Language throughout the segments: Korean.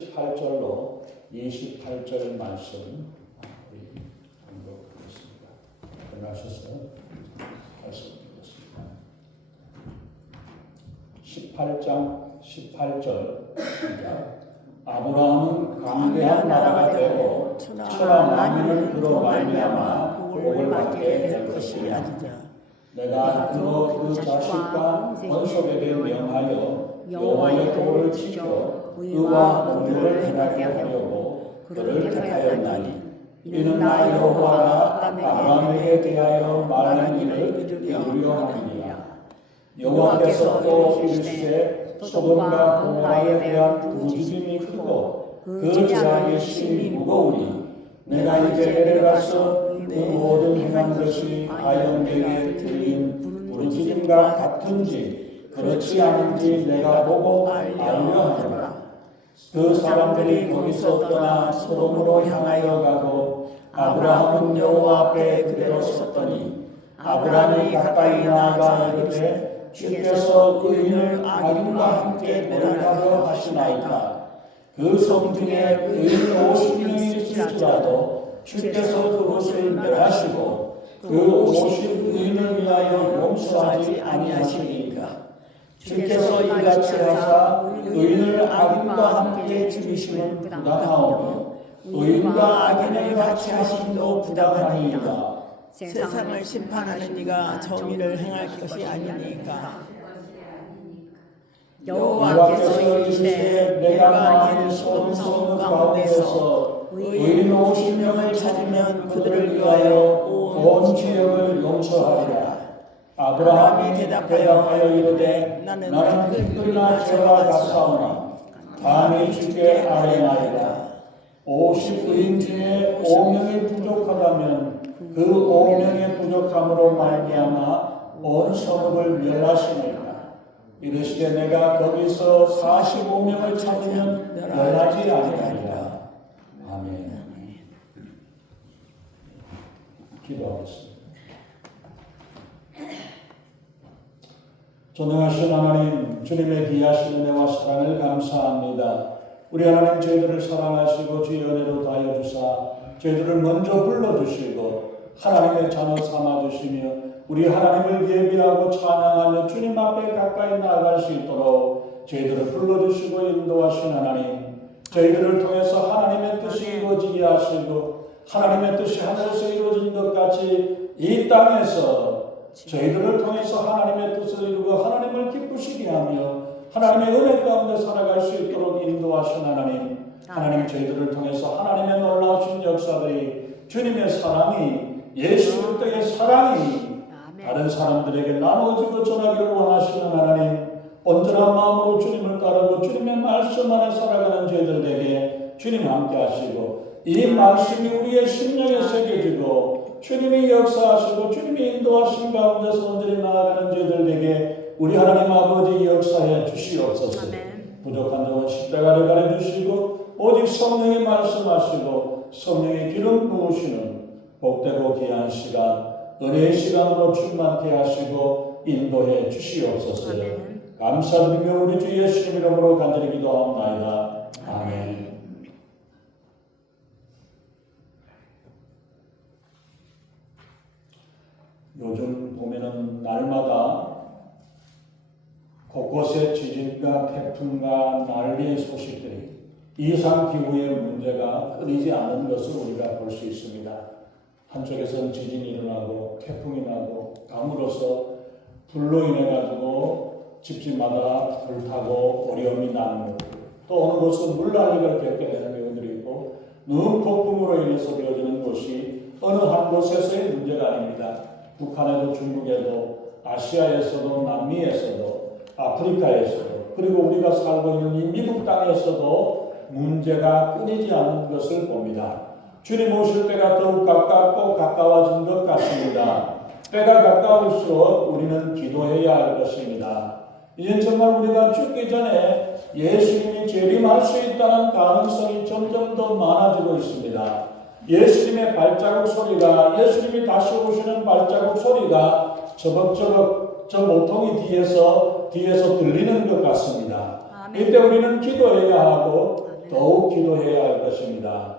18절로 28절 말씀 우리 공부하겠습니다. 끝나셨어요? 말씀드리겠습니다. 18장 18절 아브라함은 강대한 나라가 되고 천하 만민을 그로 말미암아 복을 받게 될 것이야. 내가 그 자식과 권속에게 명하여 여호와의 도를 지켜 의와 공의를 행하게 하려고 그를 택하였나니 이는 나 여호와가 아브라함에게 대하여 말한 일을 이루려 함이니라. 여호와께서 또 이르시되 소돔과 고모라에 대한 부르짖음이 크고 그 제사의 심이 무거우니 내가 이제 내려가서 그 모든 행한 것이 과연 내게 들린 부르짖음과 같은지 그렇지 않은지 내가 보고 알려 하노라. 그 사람들이 거기서 떠나 소돔으로 향하여 가고 아브라함은 여호와 앞에 그대로 섰더니 아브라함이 가까이 나아가 이르되 주께서 의인을 악인과 함께 멸하려 하시나이까. 그 성 중에 의인 50명이 있을지라도 주께서 그것을 멸하시고 그 50의인을 위하여 용서하지 아니하시니까. 주께서 이같이 하사 의인을 악인과 함께 죽이심은 부당하오며 의인과 악인을 같이 하심도 부당하니이다. 세상을 심판하는 이가 정의를 행할 것이 아니니까. 여호와께서 이르시되 내가 만일 소돔 성 가운데서 의인 50명을 찾으면 그들을 위하여 온 지역을 용서하리라. 아브라함이 대답하여 이르되 나는 끈끈이나 죄와 같사오나 감히 주께 아뢰나이다. 50의인 중에 5명이 부족하다면 그 5명의 부족함으로 말미암아 온 성읍을 멸하시니까. 이르시되 내가 거기서 45명을 찾으면 멸하지 아니하리라. 아멘. 기도하겠습니다. 존경하신 하나님, 주님의 귀하신 은혜와 사랑을 감사합니다. 우리 하나님 저희들을 사랑하시고 주의 은혜로 다하여 주사 저희들을 먼저 불러주시고 하나님의 자녀 삼아주시며 우리 하나님을 예비하고 찬양하며 주님 앞에 가까이 나아갈 수 있도록 저희들을 불러주시고 인도하신 하나님, 저희들을 통해서 하나님의 뜻이 이루어지게 하시고 하나님의 뜻이 하늘에서 이루어진 것 같이 이 땅에서 저희들을 통해서 하나님의 뜻을 이루고 하나님을 기쁘시게 하며 하나님의 은혜 가운데 살아갈 수 있도록 인도하신 하나님, 하나님 저희들을 통해서 하나님의 놀라우신 역사들이 주님의 사랑이 예수 그리스도의 사랑이 다른 사람들에게 나누어지고 전하기를 원하시는 하나님, 온전한 마음으로 주님을 따르고 주님의 말씀 안에 살아가는 저희들에게 주님 함께 하시고 이 말씀이 우리의 심령에 새겨지고 주님이 역사하시고 주님이 인도하신 가운데서 온전히 나아가는 저희들에게 우리 하나님 아버지 역사해 주시옵소서. 부족한 점은 십자가를 가려주시고 오직 성령이 말씀하시고 성령의 기름 부으시는 복되고 귀한 시간, 은혜의 시간으로 충만케 하시고 인도해 주시옵소서. 감사드리며 우리 주 예수님 이름으로 간절히 기도하옵나이다. 아멘. 요즘 보면은 날마다 곳곳에 지진과 태풍과 난리의 소식들이 이상기후의 문제가 끊이지 않는 것을 우리가 볼 수 있습니다. 한쪽에서는 지진이 일어나고 태풍이 나고 감으로써 불로 인해 가지고 집집마다 불타고 어려움이 나는, 또 어느 곳은 물난리를 겪게 되는 경우들이 있고 눈폭풍으로 인해서 되어지는 것이 어느 한 곳에서의 문제가 아닙니다. 북한에도 중국에도 아시아에서도 남미에서도 아프리카에서도 그리고 우리가 살고 있는 이 미국 땅에서도 문제가 끊이지 않는 것을 봅니다. 주님 오실 때가 더욱 가깝고 가까워진 것 같습니다. 때가 가까울수록 우리는 기도해야 할 것입니다. 이제 정말 우리가 죽기 전에 예수님이 재림할 수 있다는 가능성이 점점 더 많아지고 있습니다. 예수님의 발자국 소리가, 예수님이 다시 오시는 발자국 소리가 저벅저벅 저 모퉁이 뒤에서 들리는 것 같습니다. 이때 우리는 기도해야 하고 더욱 기도해야 할 것입니다.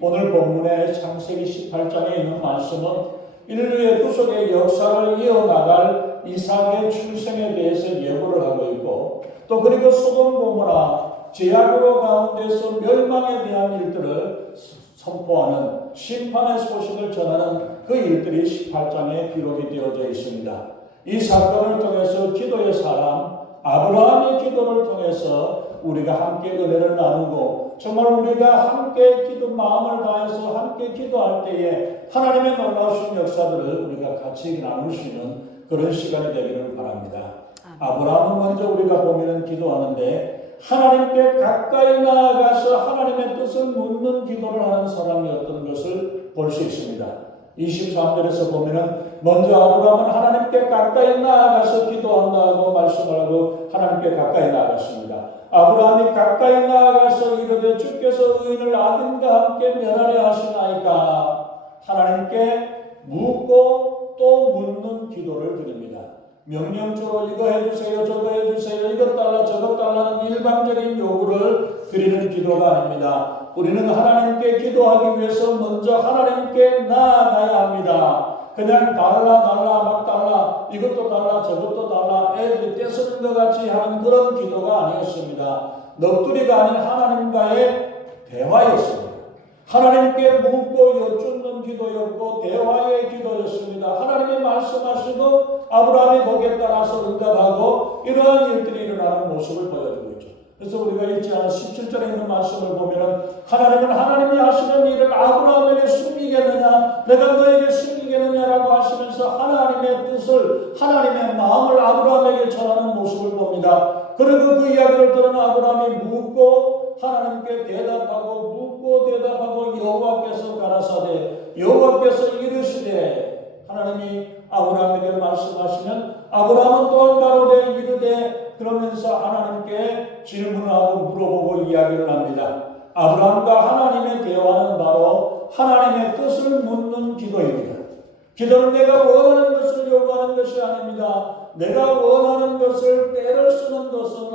오늘 본문의 창세기 18장에 있는 말씀은 인류의 구속의 역사를 이어나갈 이삭의 출생에 대해서 예고를 하고 있고, 또 그리고 소돔 고모라 제약으로 가운데서 멸망에 대한 일들을 선포하는 심판의 소식을 전하는 그 일들이 18장에 기록이 되어져 있습니다. 이 사건을 통해서 기도의 사람 아브라함의 기도를 통해서 우리가 함께 은혜를 나누고, 정말 우리가 함께 기도 마음을 다해서 함께 기도할 때에 하나님의 놀라우신 역사들을 우리가 같이 나눌 수 있는 그런 시간이 되기를 바랍니다. 아브라함은 먼저 우리가 보면 기도하는데 하나님께 가까이 나아가서 하나님의 뜻을 묻는 기도를 하는 사람이었던 것을 볼 수 있습니다. 23절에서 보면은 먼저 아브라함은 하나님께 가까이 나아가서 기도한다고 말씀하고 하나님께 가까이 나아갔습니다. 아브라함이 가까이 나아가서 이르되 주께서 의인을 악인과 함께 멸하려 하시나이까 하나님께 묻고 또 묻는 기도를 드립니다. 명령조로 이거 해주세요, 저거 해주세요, 이것 달라 저것 달라는 일방적인 요구를 드리는 기도가 아닙니다. 우리는 하나님께 기도하기 위해서 먼저 하나님께 나아가야 합니다. 그냥 달라 막 달라 이것도 달라 저것도 달라 애들이 떼쓰는 것 같이 하는 그런 기도가 아니었습니다. 넋두리가 아닌 하나님과의 대화였습니다. 하나님께 묻고 여쭙는 기도였고 대화의 기도였습니다. 하나님이 말씀하시고 아브라함이 거기에 따라서 응답하고 이러한 일들이 일어나는 모습을 보여주고 있죠. 그래서 우리가 읽지 않은 17절에 있는 말씀을 보면 하나님은 하나님이 하시는 일을 아브라함에게 숨기겠느냐 내가 너에게 숨기겠느냐라고 하시면서 하나님의 뜻을 하나님의 마음을 아브라함에게 전하는 모습을 봅니다. 그리고 그 이야기를 들은 아브라함이 묻고 하나님께 대답하고 묻고 대답하고 여호와께서 가라사대 여호와께서 이르시되 하나님이 아브라함에게 말씀하시면 아브라함은 또한 가로되 이르되 그러면서 하나님께 질문하고 물어보고 이야기를 합니다. 아브라함과 하나님의 대화는 바로 하나님의 뜻을 묻는 기도입니다. 기도는 내가 원하는 것을 요구하는 것이 아닙니다. 내가 원하는 것을 때를 쓰는 것은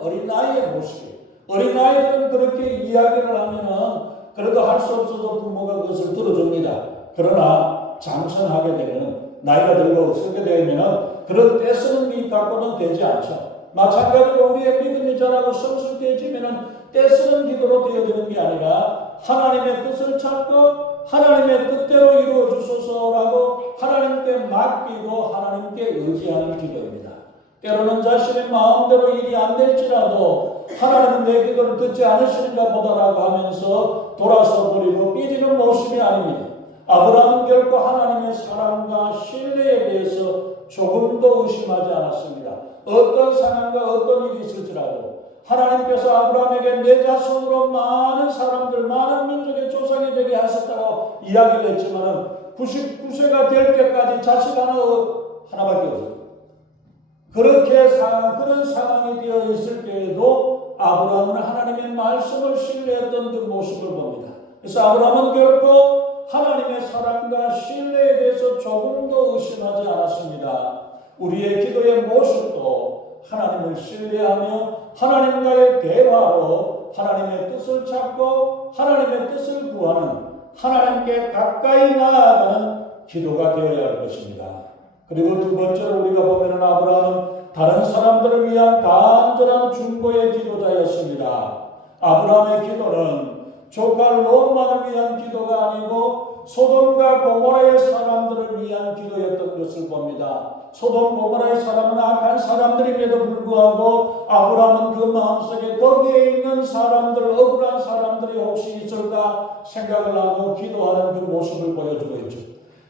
어린아이의 모습이에요. 어린아이들은 그렇게 이야기를 하면은 그래도 할 수 없어서 부모가 그것을 들어줍니다. 그러나 장성하게 되면 나이가 들고 서게 되면 그런 떼쓰는 것 갖고는 되지 않죠. 마찬가지로 우리의 믿음이 자라고 성숙해지면 떼쓰는 기도로 되어지는 게 아니라 하나님의 뜻을 찾고 하나님의 뜻대로 이루어 주소서라고 하나님께 맡기고 하나님께 의지하는 기도입니다. 때로는 자신의 마음대로 일이 안 될지라도 하나님은 내 기도를 듣지 않으시는가 보다라고 하면서 돌아서 버리고 삐지는 모습이 아닙니다. 아브라함은 결코 하나님의 사랑과 신뢰에 대해서 조금도 의심하지 않았습니다. 어떤 상황과 어떤 일이 있을지라도 하나님께서 아브라함에게 내 자손으로 많은 사람들, 많은 민족의 조상이 되게 하셨다고 이야기를 했지만 99세가 될 때까지 자식 하나밖에 없어요. 그런 상황이 되어 있을 때에도 아브라함은 하나님의 말씀을 신뢰했던 그 모습을 봅니다. 그래서 아브라함은 결코 하나님의 사랑과 신뢰에 대해서 조금도 의심하지 않았습니다. 우리의 기도의 모습도 하나님을 신뢰하며 하나님과의 대화로 하나님의 뜻을 찾고 하나님의 뜻을 구하는 하나님께 가까이 나아가는 기도가 되어야 할 것입니다. 그리고 두 번째로 우리가 보면 아브라함은 다른 사람들을 위한 간절한 중보의 기도자였습니다. 아브라함의 기도는 조카 롯만을 위한 기도가 아니고 소돔과 고모라의 사람들을 위한 기도였던 것을 봅니다. 소돔 고모라의 사람은 악한 사람들임에도 불구하고 아브라함은 그 마음속에 거기에 있는 사람들, 억울한 사람들이 혹시 있을까 생각을 하고 기도하는 그 모습을 보여주고 있죠.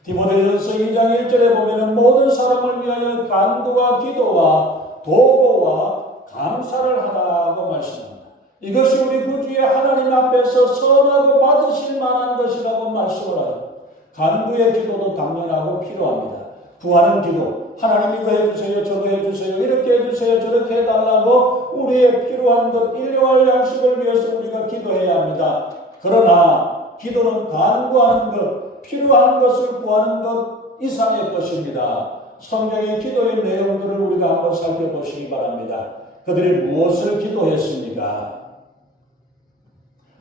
디모데전서 2장 1절에 보면 모든 사람을 위하여 간구와 기도와 도고와 감사를 하라고 말씀합니다. 이것이 우리 구주의 하나님 앞에서 선하고 받으실 만한 것이라고 말씀을 하죠. 간구의 기도도 당연하고 필요합니다. 구하는 기도, 하나님 이거 해주세요, 저거 해주세요, 이렇게 해주세요, 저렇게 해달라고 우리의 필요한 것, 일용할 양식을 위해서 우리가 기도해야 합니다. 그러나 기도는 간구하는 것, 필요한 것을 구하는 것 이상의 것입니다. 성경의 기도의 내용들을 우리가 한번 살펴보시기 바랍니다. 그들이 무엇을 기도했습니까?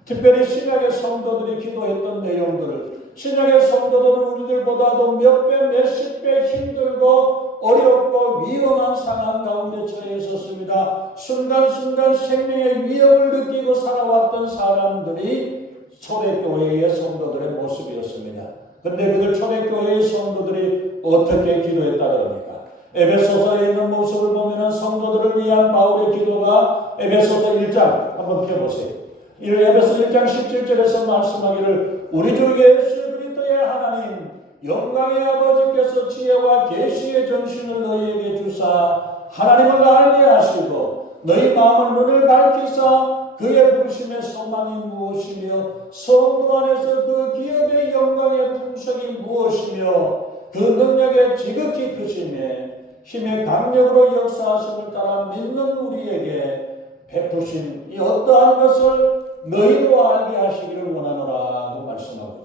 특별히 신약의 성도들이 기도했던 내용들을, 신약의 성도들은 우리들보다도 몇 배, 몇십 배 힘들고 어렵고 위험한 상황 가운데 처해 있었습니다. 순간순간 생명의 위협을 느끼고 살아왔던 사람들이 초대교회의 성도들의 모습이었습니다. 그런데 그들 초대교회의 성도들이 어떻게 기도했다고 합니까? 에베소서에 있는 모습을 보면 성도들을 위한 바울의 기도가 에베소서 1장 한번 펴보세요. 이 에베소 1장 17절에서 말씀하기를 우리 주 예수 그리스도의 하나님 영광의 아버지께서 지혜와 계시의 정신을 너희에게 주사 하나님을 알게 하시고 너희 마음을 눈을 밝히사 그의 부르심의 소망이 무엇이며 성도 안에서 그 기업의 영광의 풍성이 무엇이며 그 능력의 지극히 크심에 힘의 강력으로 역사하심을 따라 믿는 우리에게 베푸신 이 어떠한 것을 너희도 알게 하시기를 원하노라고 말씀하고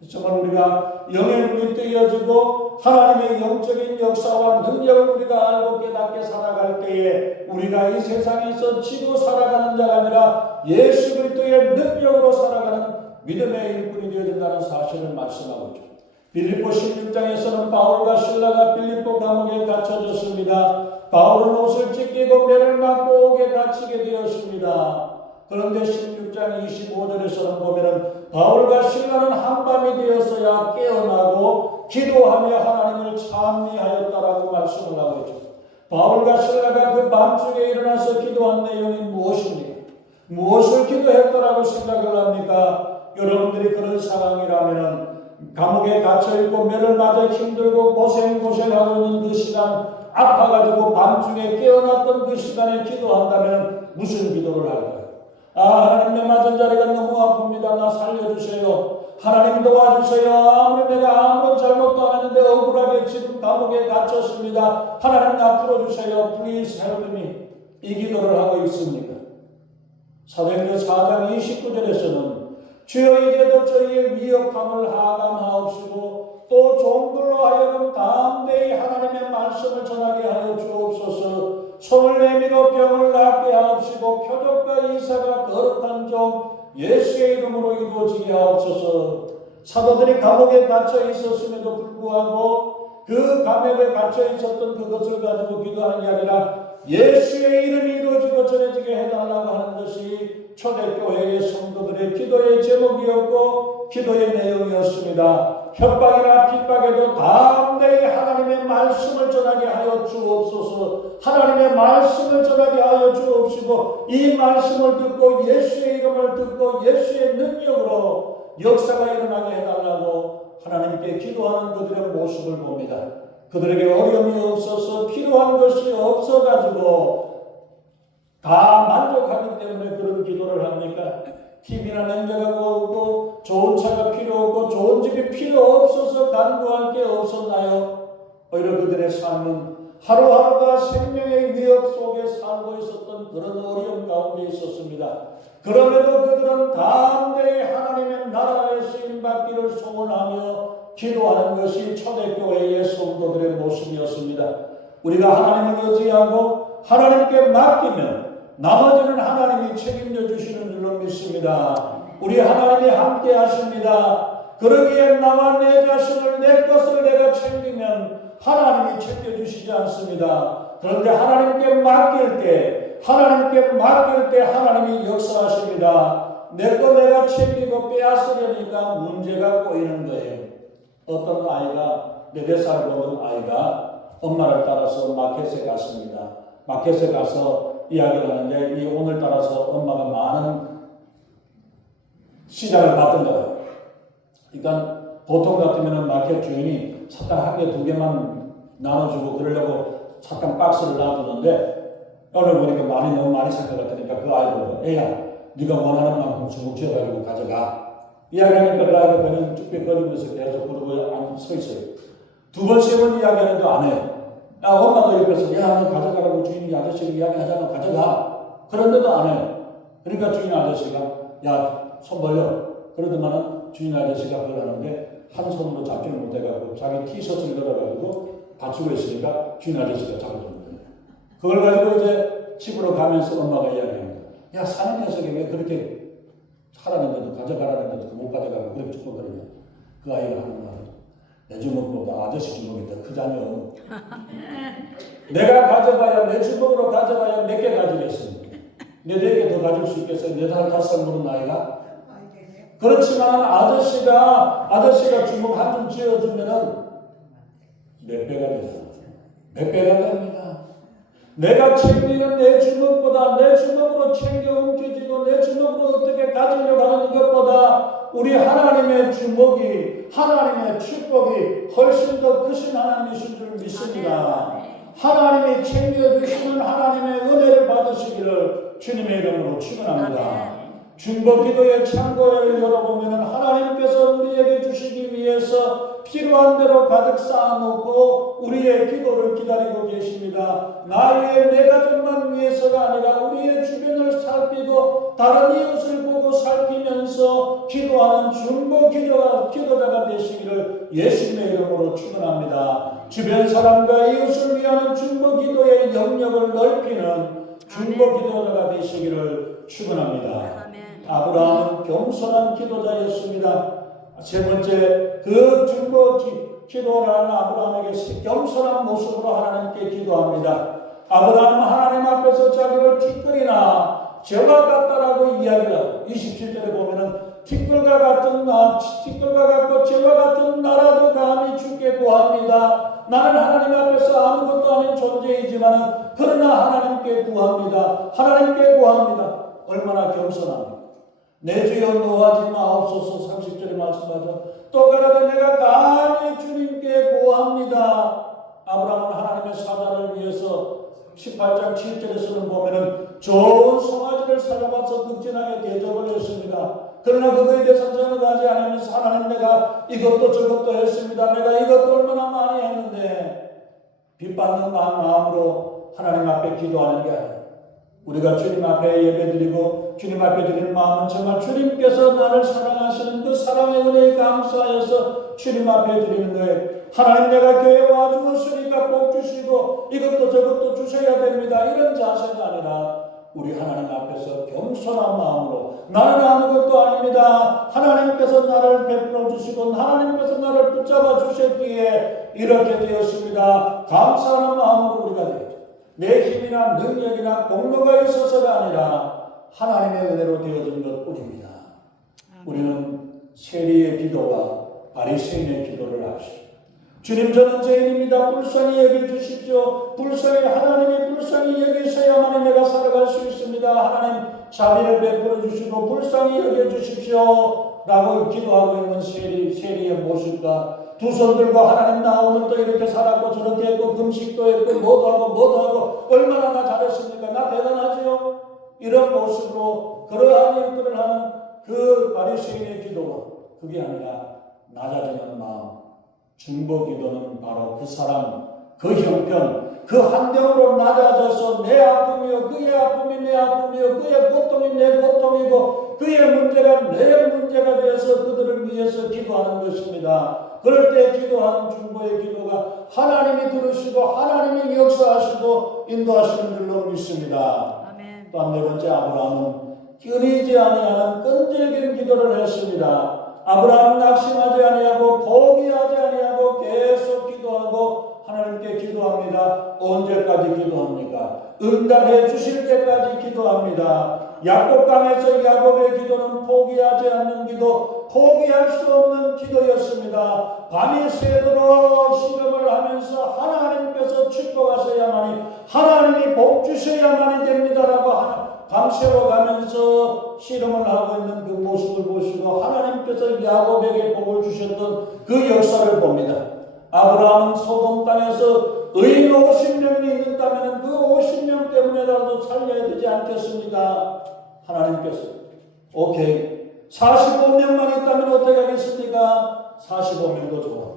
있죠. 정말 우리가 영의 눈이 뜨여지고 하나님의 영적인 역사와 능력을 우리가 알고 깨닫게 살아갈 때에 우리가 이 세상에서 지고 살아가는 자가 아니라 예수 그리스도의 능력으로 살아가는 믿음의 일꾼이 되어진다는 사실을 말씀하고 있죠. 빌립보 16장에서는 바울과 실라가 빌립보 감옥에 갇혀졌습니다. 바울은 옷을 찢기고 매를 맞고 옥에 갇히게 되었습니다. 그런데 16장 25절에서는 보면은 바울과 실라는 한밤이 되었어야 깨어나고 기도하며 하나님을 찬미하였다라고 말씀을 하고 있죠. 바울과 실라가 그 밤중에 일어나서 기도한 내용이 무엇입니까? 무엇을 기도했다라고 생각을 합니까? 여러분들이 그런 상황이라면은 감옥에 갇혀있고 매를 맞아 힘들고 고생하고 있는 그 시간, 아파가지고 밤중에 깨어났던 그 시간에 기도한다면 무슨 기도를 할까요? 하나님 내 맞은 자리가 너무 아픕니다. 나 살려주세요. 하나님 도와주세요. 아무리 내가 아무런 잘못도 안 했는데 억울하게 지금 감옥에 갇혔습니다. 하나님 나 풀어주세요. Please help me. 이 기도를 하고 있습니까? 사도행전 4장 29절에서는 주여 이제도 저희의 위협함을 하감하옵시고 또 종들로 하여금 담대히 하나님의 말씀을 전하게 하여 주옵소서. 손을 내밀어 병을 낫게 하옵시고 표적과 이사가 거룩한 종 예수의 이름으로 이루어지게 하옵소서. 사도들이 감옥에 갇혀 있었음에도 불구하고 그 감옥에 갇혀 있었던 그것을 가지고 기도하는 게 아니라 예수의 이름이 이루어지고 전해지게 해달라고 하는 것이 초대교회의 성도들의 기도의 제목이었고 기도의 내용이었습니다. 협박이나 핍박에도 담대히 하나님의 말씀을 전하게 하여 주옵소서. 하나님의 말씀을 전하게 하여 주옵시고 이 말씀을 듣고 예수의 이름을 듣고 예수의 능력으로 역사가 일어나게 해달라고 하나님께 기도하는 그들의 모습을 봅니다. 그들에게 어려움이 없어서 필요한 것이 없어가지고 다 만족하기 때문에 그런 기도를 합니까? TV나 냉장고가 없고 좋은 차가 필요 없고 좋은 집이 필요 없어서 간구할 게 없었나요? 오히려 그들의 삶은 하루하루가 생명의 위협 속에 살고 있었던 그런 어려움 가운데 있었습니다. 그럼에도 그들은 담대히 하나님의 나라에 쓰임받기를 소원하며 기도하는 것이 초대교회의 성도들의 모습이었습니다. 우리가 하나님을 의지하고 하나님께 맡기면 나머지는 하나님이 책임져 주시는 줄로 믿습니다. 우리 하나님이 함께 하십니다. 그러기에 나와 내 자신을 내 것을 내가 챙기면 하나님이 챙겨주시지 않습니다. 그런데 하나님께 맡길 때 하나님이 역사하십니다. 내 거 내가 챙기고 빼앗으려니까 문제가 꼬이는 거예요. 어떤 아이가 4살 먹은 아이가 엄마를 따라서 마켓에 갔습니다. 마켓에 가서 이야기를 하는데 이 오늘따라서 엄마가 많은 시장을 받던 거예요. 그러니까 보통 같으면 마켓 주인이 사탕 1개, 2개만 나눠주고 그러려고 사탕 박스를 놔두는데 오늘 보니까 너무 많이 살 것 같으니까 그 아이가 애야 네가 원하는 만큼 주먹 쥐어가지고 가져가. 이야기하니까 그 아이가 그냥 쭈뼛거리면서 계속 그러고 서 있어요. 2번, 3번 이야기하는데 안 해요. 엄마도 옆에서 야 너 가져가라고 주인이 아저씨가 이야기하잖아 가져가. 그런데도 안 해요. 그러니까 주인 아저씨가 야 손 벌려. 그러더만은 주인 아저씨가 그걸 하는데 한 손으로 잡지를 못해가지고 자기 티셔츠를 걸어가지고 받치고 있으니까 주인 아저씨가 잡아주는 거예요. 그걸 가지고 이제 집으로 가면서 엄마가 이야기합니다. 야 사는 녀석이 왜 그렇게 하라는데도 가져가라는데도 못 가져가고 그렇게 축복거리면 그 아이가 하는 말은 내 주먹보다 아저씨 주먹이 더 크잖여. 내가 가져가야 내 주먹으로 가져가야 몇 개 가지겠습니까? 내 4개 더 가질 수 있겠어요? 4살 5살 먹은 나이가? 그렇지만 아저씨가 주먹 한 점 쥐어주면은 몇 배가 되죠? 몇 배가 됩니다. 내가 챙기는 내 주먹보다 내 주먹으로 챙겨 움켜쥐고 내 주먹으로 어떻게 가지려고 하는 것보다 우리 하나님의 주먹이 하나님의 축복이 훨씬 더 크신 하나님이신 줄 믿습니다. 하나님이 챙겨주시는 하나님의 은혜를 받으시기를 주님의 이름으로 축원합니다. 중보기도의 창고를 열어보면 하나님께서 우리에게 주시기 위해서 필요한 대로 가득 쌓아놓고 우리의 기도를 기다리고 계십니다. 나의 내 가족만 위해서가 아니라 우리의 주변을 살피고 다른 이웃을 보고 살피면서 기도하는 중보기도자가 되시기를 예수님의 이름으로 축원합니다. 주변 사람과 이웃을 위한 중보기도의 영역을 넓히는 중보기도자가 되시기를 축원합니다. 아브라함은 겸손한 기도자였습니다. 세 번째, 그 중보 기도를 하는 아브라함에게 겸손한 모습으로 하나님께 기도합니다. 아브라함은 하나님 앞에서 자기를 티끌이나 재와 같다라고 이야기를 하고 27절에 보면은 티끌과 같고 재와 같은 나라도 감히 주께 구합니다. 나는 하나님 앞에서 아무것도 아닌 존재이지만 그러나 하나님께 구합니다. 하나님께 구합니다. 얼마나 겸손합니까? 내 주여 노하지 마옵소서. 30절에 말씀하죠. 또 가라되 내가 감히 주님께 구합니다. 아브라함은 하나님의 사자를 위해서 18장 7절에서는 보면은 좋은 송아지를 살려봐서 극진하게 대접을 했습니다. 그러나 그거에 대해서 전화하지 않으면서 하나님 내가 이것도 저것도 했습니다. 내가 이것도 얼마나 많이 했는데 빚받는 마음으로 하나님 앞에 기도하는 게 아니에요. 우리가 주님 앞에 예배드리고 주님 앞에 드리는 마음은 정말 주님께서 나를 사랑하시는 그 사랑의 은혜에 감사하여서 주님 앞에 드리는 거예요. 하나님 내가 교회 와주었으니까 복 주시고 이것도 저것도 주셔야 됩니다. 이런 자세가 아니라 우리 하나님 앞에서 겸손한 마음으로 나는 아무것도 아닙니다. 하나님께서 나를 베풀어 주시고 하나님께서 나를 붙잡아 주셨기에 이렇게 되었습니다. 감사하는 마음으로 우리가 되죠. 내 힘이나 능력이나 공로가 있어서가 아니라 하나님의 은혜로 되어진 것뿐입니다. 우리는 세리의 기도와 바리새인의 기도를 아시죠. 주님 저는 죄인입니다. 불쌍히 여겨주십시오. 하나님이 불쌍히 여기셔야만 내가 살아갈 수 있습니다. 하나님 자비를 베풀어 주시고 불쌍히 여겨주십시오 라고 기도하고 있는 세리의 모습과 두 손 들고 하나님 나 오늘도 이렇게 살았고 저렇게 했고 금식도 했고 뭐도 하고 얼마나 나 잘했습니까? 나 대단하지요? 이런 모습으로 그러한 일들을 하는 그 바리새인의 기도가 그게 아니라 낮아지는 마음. 중보기도는 바로 그 사람, 그 형편, 그 환경으로 낮아져서 내 아픔이요 그의 아픔이 내 아픔이요 그의 고통이 내 고통이고 그의 문제가 내 문제가 되어서 그들을 위해서 기도하는 것입니다. 그럴 때 기도하는 중보의 기도가 하나님이 들으시고 하나님이 역사하시고 인도하시는 줄로 믿습니다. 또한 네 번째 아브라함은 끊이지 아니하는 끈질긴 기도를 했습니다. 아브라함 낙심하지 아니하고 포기하지 아니하고 계속 기도하고 하나님께 기도합니다. 언제까지 기도합니까? 응답해 주실 때까지 기도합니다. 야곱강에서 야곱의 기도는 포기하지 않는 기도, 포기할 수 없는 기도였습니다. 밤이 새도록 씨름을 하면서 하나님께서 축복하셔야만이 하나님이 복 주셔야만이 됩니다라고 밤새워 가면서 씨름을 하고 있는 그 모습을 보시고 하나님께서 야곱에게 복을 주셨던 그 역사를 봅니다. 아브라함은 소돔 땅에서 의인 50명이 있다면 그 50명 때문에라도 살려야 되지 않겠습니까? 하나님께서 오케이 45명만 있다면 어떻게 하겠습니까? 45명도 좋아.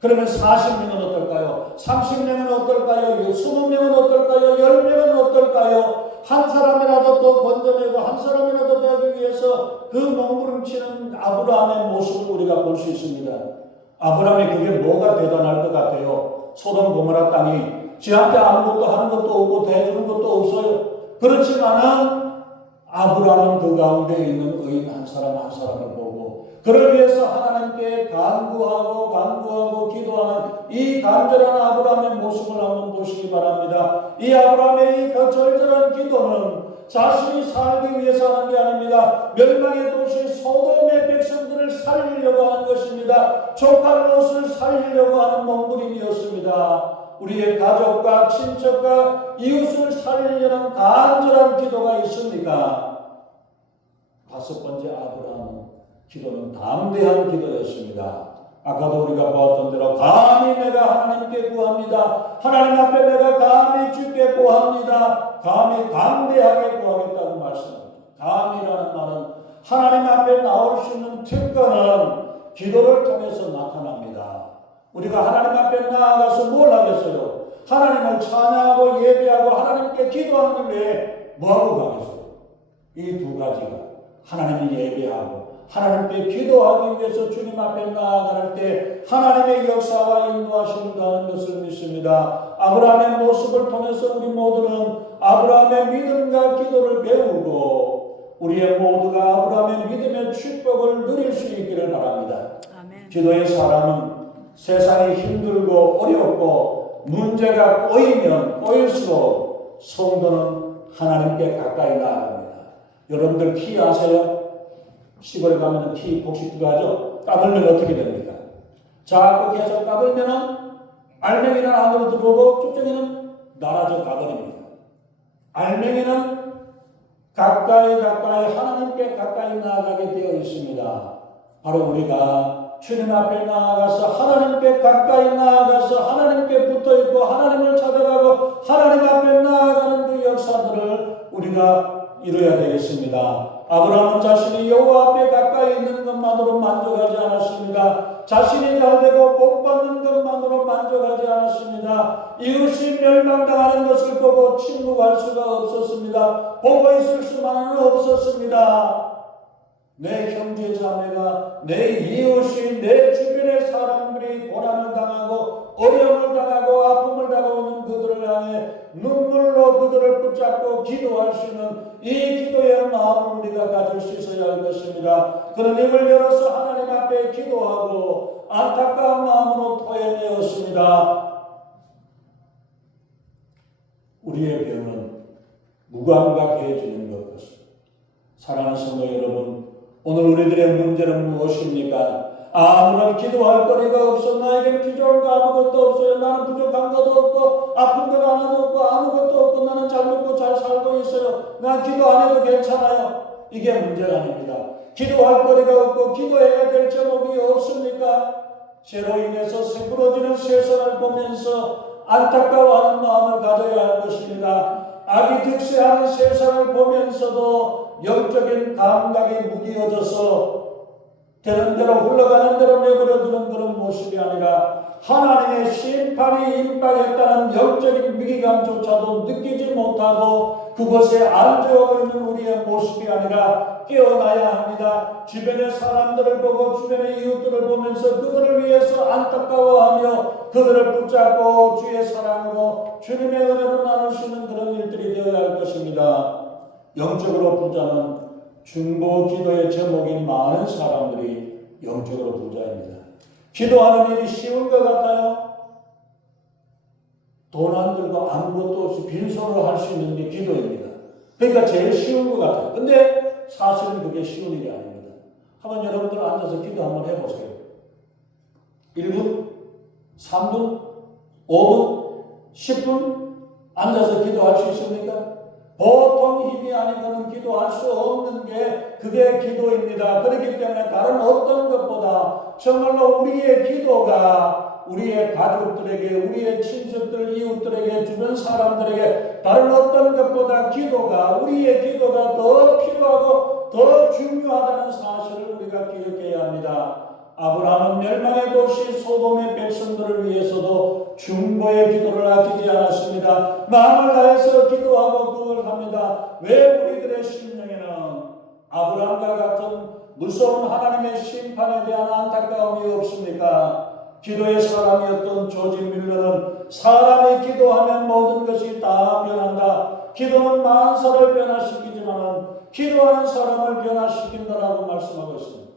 그러면 40명은 어떨까요? 30명은 어떨까요? 20명은 어떨까요? 10명은 어떨까요? 한 사람이라도 더 건져내고 한 사람이라도 더 하기 위해서 그 몸부림치는 아브라함의 모습을 우리가 볼 수 있습니다. 아브라함이 그게 뭐가 대단할 것 같아요? 소돔 고모라 땅이 지한테 아무것도 하는 것도 없고 대주는 것도 없어요. 그렇지만은 아브라함은 그 가운데 있는 의인 한 사람 한 사람을 보고 그를 위해서 하나님께 간구하고 기도하는 이 간절한 아브라함의 모습을 한번 보시기 바랍니다. 이 아브라함의 이 절절한 기도는 자신이 살기 위해서 하는 게 아닙니다. 멸망의 도시 소돔의 백성들을 살리려고 하는 것입니다. 조카 롯을 살리려고 하는 몸부림이었습니다. 우리의 가족과 친척과 이웃을 살리려는 간절한 기도가 있습니까? 다섯 번째 아브라함은 기도는 담대한 기도였습니다. 아까도 우리가 보았던 대로 감히 내가 하나님께 구합니다. 하나님 앞에 내가 감히 주께 구합니다. 감히 담대하게 구하겠다고 말씀합니다. 감히라는 말은 하나님 앞에 나올 수 있는 특권은 기도를 통해서 나타납니다. 우리가 하나님 앞에 나아가서 뭘 하겠어요? 하나님을 찬양하고 예배하고 하나님께 기도하는 게 뭐하고 가겠어요? 이 두 가지가 하나님을 예배하고 하나님께 기도하기 위해서 주님 앞에 나아갈 때 하나님의 역사와 인도하심을 가는 것을 믿습니다. 아브라함의 모습을 통해서 우리 모두는 아브라함의 믿음과 기도를 배우고 우리의 모두가 아브라함의 믿음의 축복을 누릴 수 있기를 바랍니다. 아멘. 기도의 사람은 세상이 힘들고 어렵고 문제가 꼬일수록 성도는 하나님께 가까이 나아갑니다. 여러분들 키 아세요? 시골에 가면 키 복식 들어가죠? 까불면 어떻게 됩니까? 자꾸 계속 까불면 알맹이는 안으로 들어오고 쭉정이는 날아져 가버립니다. 알맹이는 가까이 하나님께 가까이 나아가게 되어 있습니다. 바로 우리가 주님 앞에 나아가서 하나님께 가까이 나아가서 하나님께 붙어있고 하나님을 찾아가고 하나님 앞에 나아가는 그 역사들을 우리가 이루어야 되겠습니다. 아브라함은 자신이 여호와 앞에 가까이 있는 것만으로 만족하지 않았습니다. 자신이 잘되고 복받는 것만으로 만족하지 않았습니다. 이웃이 멸망당하는 것을 보고 침묵할 수가 없었습니다. 보고 있을 수만은 없었습니다. 내 형제 자매가 내 이웃이 내 주변의 사람들이 고난을 당하고 어려움을 당하고 아픔을 당하고 있는 그들을 향해 눈물로 그들을 붙잡고 기도할 수 있는 이 기도의 마음을 우리가 가질 수 있어야 할 것입니다. 그런 입을 열어서 하나님 앞에 기도하고 안타까운 마음으로 토해내었습니다. 우리의 병은 무감각해지는 것 같습니다. 사랑하는 성도 여러분, 오늘 우리들의 문제는 무엇입니까? 아무런 기도할 거리가 없어. 나에겐 필요한 거 아무것도 없어요. 나는 부족한 것도 없고 아픈 것 하나도 없고 아무것도 없고 나는 잘 먹고 잘 살고 있어요. 난 기도 안 해도 괜찮아요. 이게 문제가 아닙니다. 기도할 거리가 없고 기도해야 될 제목이 없습니까? 죄로 인해서 새부러지는 세상을 보면서 안타까워하는 마음을 가져야 할 것입니다. 악이 득세하는 세상을 보면서도 영적인 감각이 무디어져서 되는 대로 흘러가는 대로 내버려두는 그런 모습이 아니라 하나님의 심판이 임박했다는 영적인 위기감조차도 느끼지 못하고 그것에 안주하고 있는 우리의 모습이 아니라 깨어나야 합니다. 주변의 사람들을 보고 주변의 이웃들을 보면서 그들을 위해서 안타까워하며 그들을 붙잡고 주의 사랑으로 주님의 은혜로 나눌 수 있는 그런 일들이 되어야 할 것입니다. 영적으로 부자는 중보 기도의 제목이 많은 사람들이 영적으로 부자입니다. 기도하는 일이 쉬운 것 같아요. 돈 안 들고 아무것도 없이 빈손으로 할 수 있는 게 기도입니다. 그러니까 제일 쉬운 것 같아요. 근데 사실은 그게 쉬운 일이 아닙니다. 한번 여러분들 앉아서 기도 한번 해보세요. 1분, 3분, 5분, 10분 앉아서 기도할 수 있습니까? 보통 힘이 아니고는 기도할 수 없는 게 그게 기도입니다. 그렇기 때문에 다른 어떤 것보다 정말로 우리의 기도가 우리의 가족들에게, 우리의 친척들, 이웃들에게, 주변 사람들에게 다른 어떤 것보다 기도가, 우리의 기도가 더 필요하고 더 중요하다는 사실을 우리가 기억해야 합니다. 아브라함은 멸망의 도시 소돔의 백성들을 위해서도 중보의 기도를 아끼지 않았습니다. 마음을 다해서 기도하고 그걸 합니다. 왜 우리들의 심령에는 아브라함과 같은 무서운 하나님의 심판에 대한 안타까움이 없습니까? 기도의 사람이었던 조지 밀러는 사람이 기도하면 모든 것이 다 변한다. 기도는 만사를 변화시키지만 기도하는 사람을 변화시킨다라고 말씀하고 있습니다.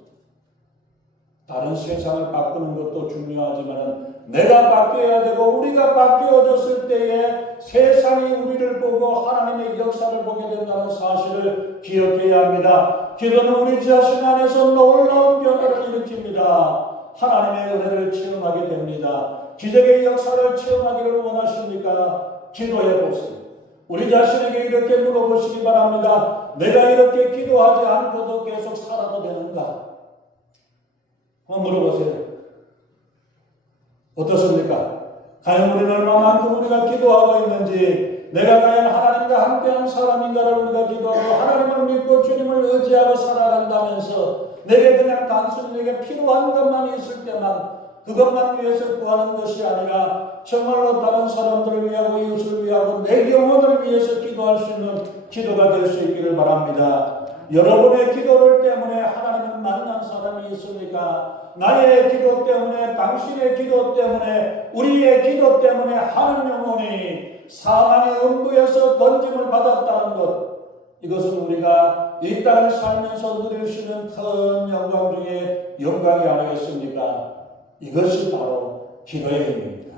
다른 세상을 바꾸는 것도 중요하지만 내가 바뀌어야 되고 우리가 바뀌어졌을 때에 세상이 우리를 보고 하나님의 역사를 보게 된다는 사실을 기억해야 합니다. 기도는 우리 자신 안에서 놀라운 변화를 일으킵니다. 하나님의 은혜를 체험하게 됩니다. 기적의 역사를 체험하기를 원하십니까? 기도해 보세요. 우리 자신에게 이렇게 물어보시기 바랍니다. 내가 이렇게 기도하지 않고도 계속 살아도 되는가? 한번 물어보세요. 어떻습니까? 과연 우리는 얼마만큼 우리가 기도하고 있는지, 내가 과연 하나님과 함께하는 사람인가를 우리가 기도하고 하나님을 믿고 주님을 의지하고 살아간다면서 내게 그냥 단순히 내게 필요한 것만 있을 때만 그것만 위해서 구하는 것이 아니라 정말로 다른 사람들을 위하고 이웃을 위하고 내 영혼을 위해서 기도할 수 있는 기도가 될 수 있기를 바랍니다. 여러분의 기도를 때문에 하나님을 만난 사람이 있습니까? 나의 기도 때문에, 당신의 기도 때문에, 우리의 기도 때문에 하는 영혼이 사망의 음부에서 건짐을 받았다는 것, 이것은 우리가 이 땅을 살면서 누릴 수 있는 큰 영광 중에 영광이 아니겠습니까? 이것이 바로 기도의 힘입니다.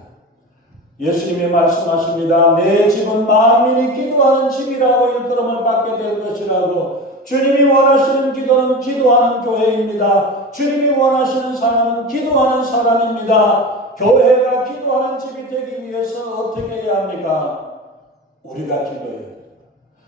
예수님이 말씀하십니다. 내 집은 만민이 기도하는 집이라고 일컬음을 받게 될 것이라고. 주님이 원하시는 기도는 기도하는 교회입니다. 주님이 원하시는 사람은 기도하는 사람입니다. 교회가 기도하는 집이 되기 위해서 어떻게 해야 합니까? 우리가 기도해요.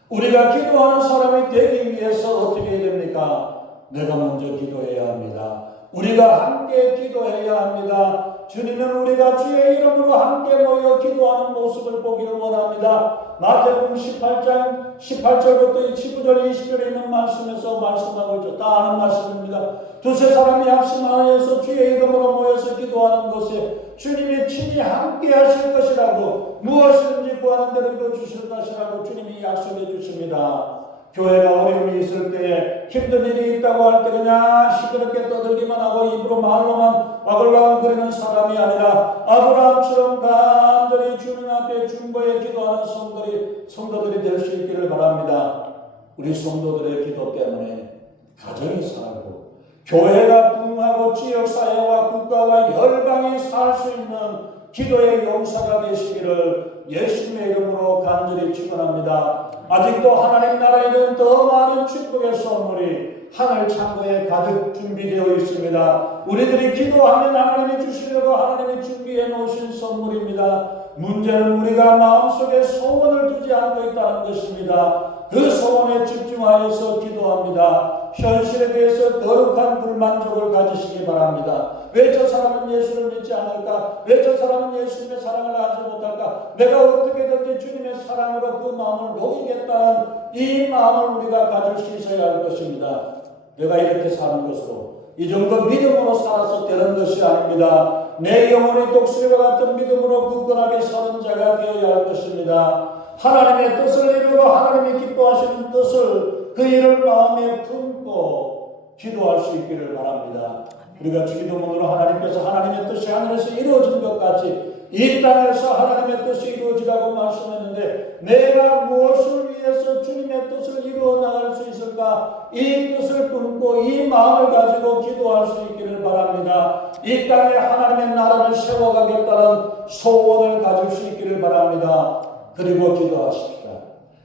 우리가 기도하는 사람이 되기 위해서 어떻게 해야 됩니까? 내가 먼저 기도해야 합니다. 우리가 함께 기도해야 합니다. 주님은 우리가 주의 이름으로 함께 모여 기도하는 모습을 보기를 원합니다. 마태복음 18장 18절부터 19절 20절에 있는 말씀에서 말씀하고 있죠. 다 아는 말씀입니다. 두세 사람이 합심하여서 주의 이름으로 모여서 기도하는 것에 주님이 친히 함께 하실 것이라고, 무엇이든지 구하는 대로 이루어 주실 것이라고 주님이 약속해 주십니다. 교회가 어려움이 있을 때에, 힘든 일이 있다고 할 때 그냥 시끄럽게 떠들기만 하고 입으로 말로만 와글와글거리는 사람이 아니라 아브라함처럼 간절히 주님 앞에 중보에 기도하는 성도들이 될 수 있기를 바랍니다. 우리 성도들의 기도 때문에 가정이 살고 교회가 부흥하고 지역사회와 국가와 열방이 살 수 있는 기도의 용사가 되시기를 예수님의 이름으로 간절히 축원합니다. 아직도 하나님 나라에는 더 많은 축복의 선물이 하늘 창고에 가득 준비되어 있습니다. 우리들이 기도하면 하나님이 주시려고 하나님이 준비해 놓으신 선물입니다. 문제는 우리가 마음속에 소원을 두지 않고 있다는 것입니다. 그 소원에 집중하여서 기도합니다. 현실에 대해서 거룩한 불만족을 가지시기 바랍니다. 왜 저 사람은 예수를 믿지 않을까? 왜 저 사람은 예수님의 사랑을 알지 못할까? 내가 어떻게든지 주님의 사랑으로 그 마음을 녹이겠다는 이 마음을 우리가 가질 수 있어야 할 것입니다. 내가 이렇게 사는 것으로 이 정도 믿음으로 살아서 되는 것이 아닙니다. 내 영혼이 독수리와 같은 믿음으로 굳건하게 서는 자가 되어야 할 것입니다. 하나님의 뜻을 이루고 하나님이 기뻐하시는 뜻을 그 일을 마음에 품고 기도할 수 있기를 바랍니다. 우리가 주기도문으로 하나님께서 하나님의 뜻이 하늘에서 이루어진 것 같이 이 땅에서 하나님의 뜻이 이루어지라고 말씀했는데, 내가 무엇을 위해서 주님의 뜻을 이루어 나갈 수 있을까? 이 뜻을 품고 이 마음을 가지고 기도할 수 있기를 바랍니다. 이 땅에 하나님의 나라를 세워가겠다는 소원을 가질 수 있기를 바랍니다. 그리고 기도하십시다.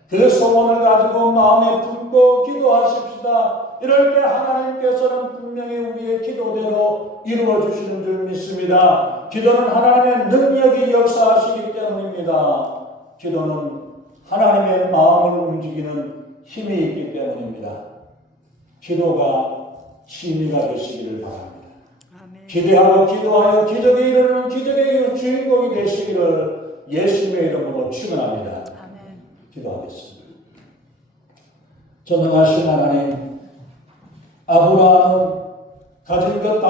그 소원을 가지고 마음에 품고 기도하십시다. 이럴 때 하나님께서는 분명히 우리의 기도대로 이루어 주시는 줄 믿습니다. 기도는 하나님의 능력이 역사하시기 때문입니다. 기도는 하나님의 마음을 움직이는 힘이 있기 때문입니다. 기도가 취미가 되시기를 바랍니다. 아멘. 기대하고 기도하여 기적에 이르는 기적의 주인공이 되시기를 예수님의 이름으로 축원합니다. 아멘. 기도하겠습니다. 전능하신 하나님, 아브라함은 가진 것 다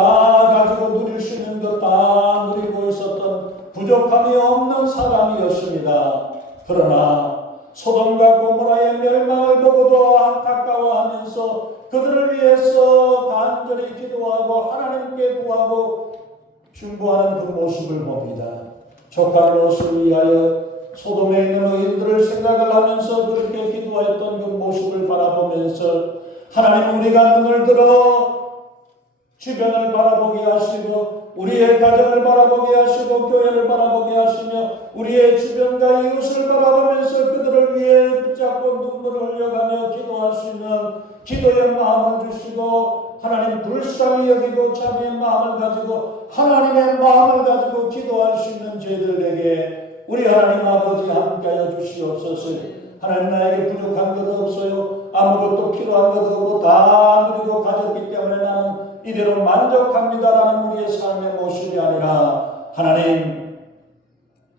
가지고 누릴 수 있는 것 다 누리고 있었던 부족함이 없는 사람이었습니다. 그러나 소돔과 고모라의 멸망을 보고도 안타까워하면서 그들을 위해서 간절히 기도하고 하나님께 구하고 중보하는 그 모습을 봅니다. 조카 롯을 위하여 소돔에 있는 의인들을 생각을 하면서 그렇게 기도했던 그 모습을 바라보면서 하나님 우리가 눈을 들어 주변을 바라보게 하시고 우리의 가정을 바라보게 하시고 교회를 바라보게 하시며 우리의 주변과 이웃을 바라보면서 그들을 위해 붙잡고 눈물을 흘려가며 기도할 수 있는 기도의 마음을 주시고 하나님 불쌍히 여기고 자비의 마음을 가지고 하나님의 마음을 가지고 기도할 수 있는 저희들에게 우리 하나님 아버지 함께하여 주시옵소서. 하나님 나에게 부족한 것 없어요. 아무것도 필요한 것 없고 다 누리고 가졌기 때문에 나는 이대로 만족합니다라는 우리의 삶의 모습이 아니라 하나님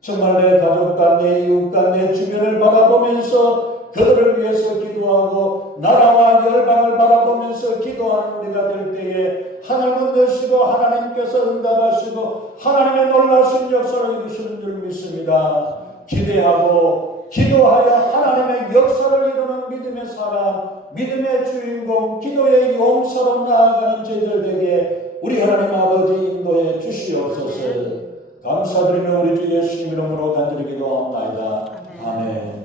정말 내 가족과 내 이웃과 내 주변을 바라보면서 그들을 위해서 기도하고 나라와 열방을 바라보면서 기도하는 우리가 될 때에 하늘은 여시고 하나님께서 응답하시고 하나님의 놀라신 역사를 이루시는 줄 믿습니다. 기대하고 기도하여 하나님의 역사를 이루는 믿음의 사람, 믿음의 주인공, 기도의 용사로 나아가는 저희들에게 우리 하나님 아버지 인도해 주시옵소서. 감사드리며 우리 주 예수님 이름으로 간절히 기도합니다. 아멘.